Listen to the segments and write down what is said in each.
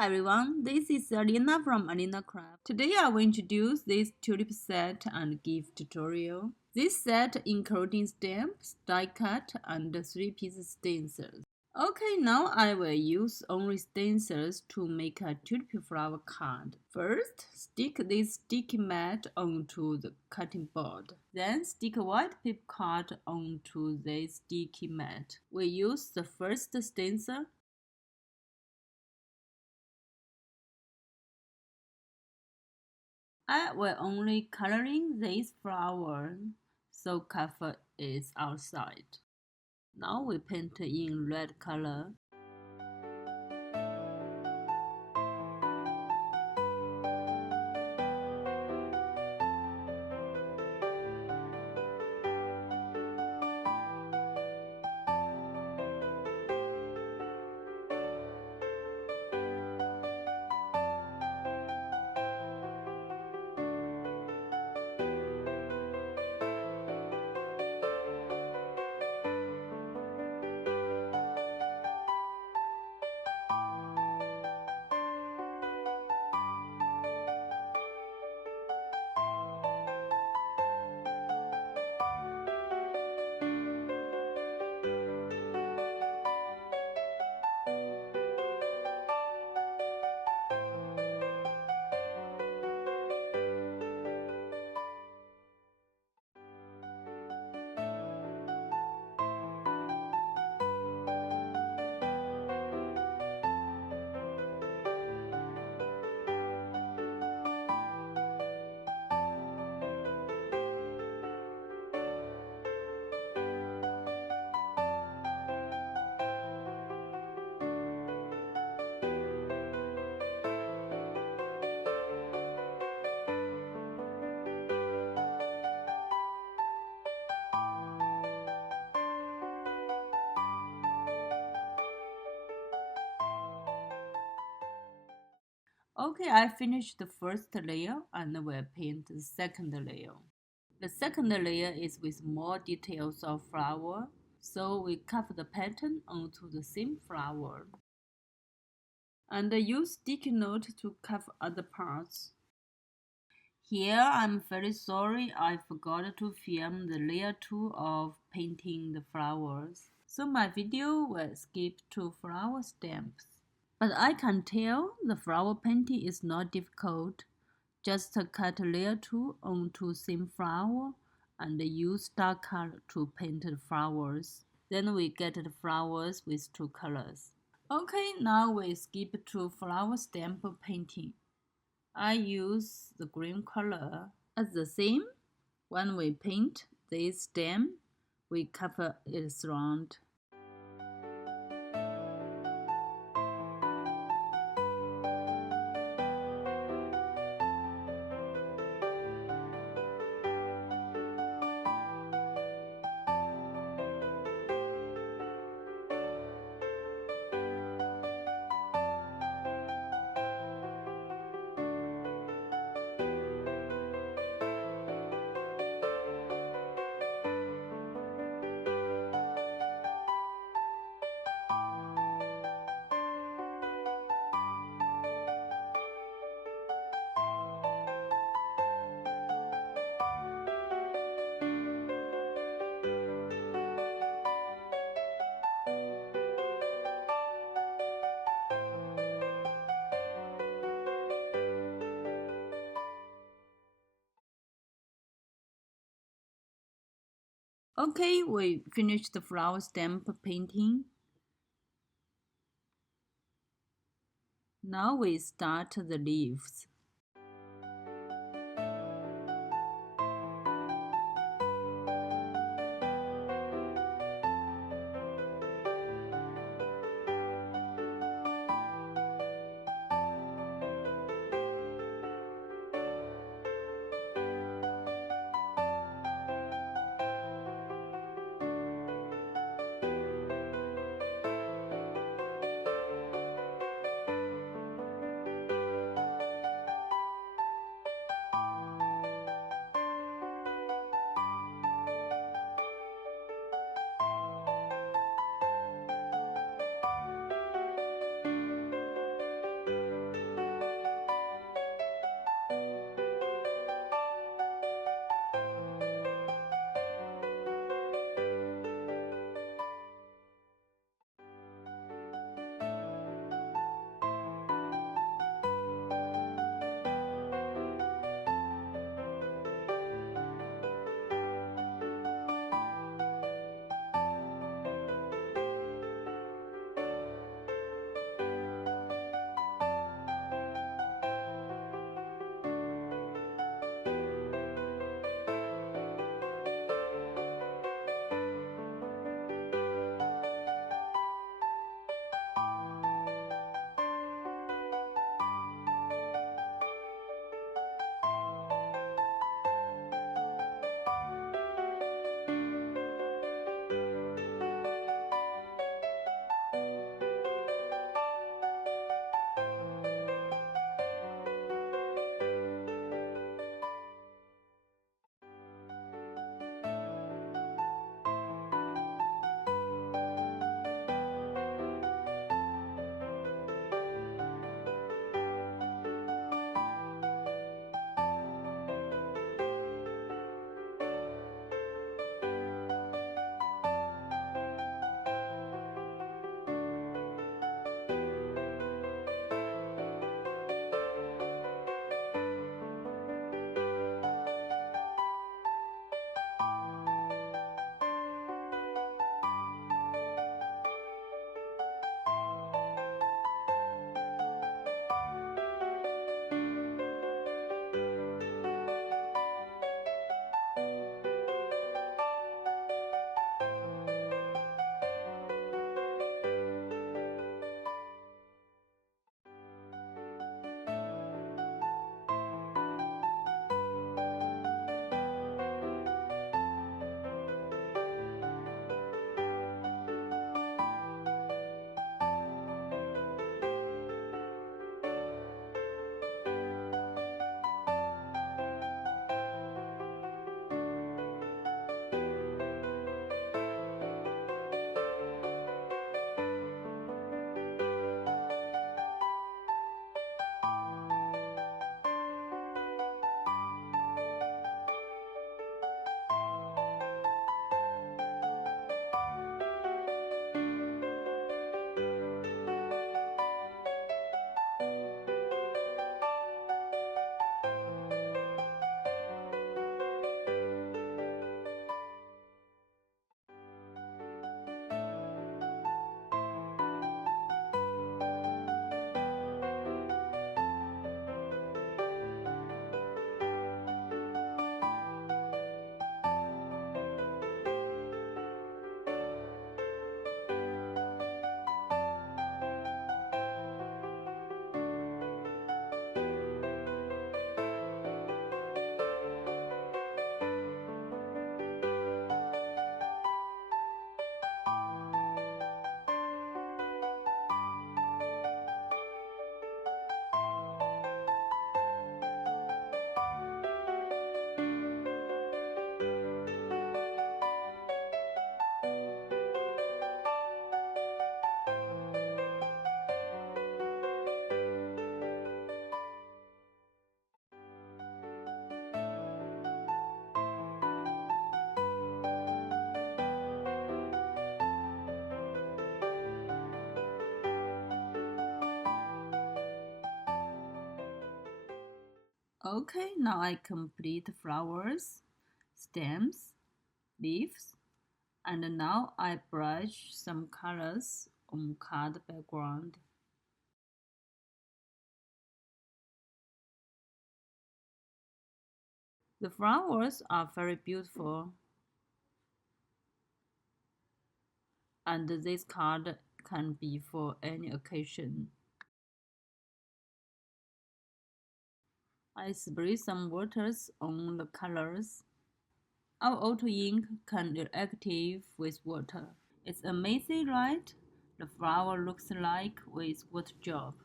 everyone, this is Alina from Alinacutle. Today I will introduce this tulip set and give tutorial. This set including stamps, die cut, and 3-piece stencils. Okay, now I will use only stencils to make a tulip flower card. First, stick this sticky mat onto the cutting board. Then stick a white paper card onto this sticky mat. We use the first stencil. I will only coloring this flower, so cover is outside. Now we paint in red color. Okay, I finished the first layer and will paint the second layer. The second layer is with more details of flower, so we cover the pattern onto the same flower. And use sticky note to cover other parts. Here I'm very sorry I forgot to film the layer 2 of painting the flowers, so my video will skip to flower stamps. But I can tell the flower painting is not difficult. Just cut layer 2 onto same flower and use dark color to paint the flowers. Then we get the flowers with 2 colors. Okay, now we skip to flower stamp painting. I use the green color. As the same, when we paint this stem, we cover it round. Okay, we finished the flower stamp painting. Now we start the leaves. Okay, now I complete flowers, stems, leaves, and now I brush some colors on card background. The flowers are very beautiful, and this card can be for any occasion. I spray some waters on the colors. Our auto ink can react with water. It's amazing, right? The flower looks like with water drop.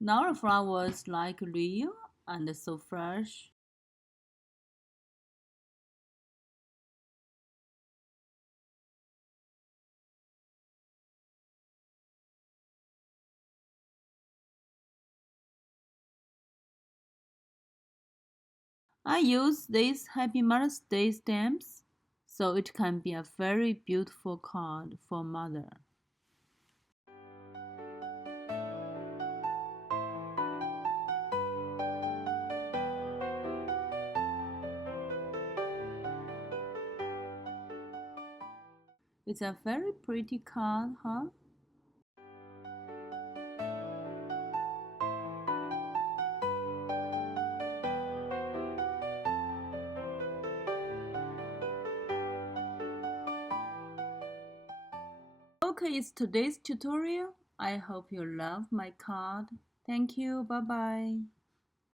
Now the flowers like real and so fresh. I use these Happy Mother's Day stamps so it can be a very beautiful card for mother. It's a very pretty card, huh? Okay, it's today's tutorial. I hope you love my card. Thank you. Bye bye.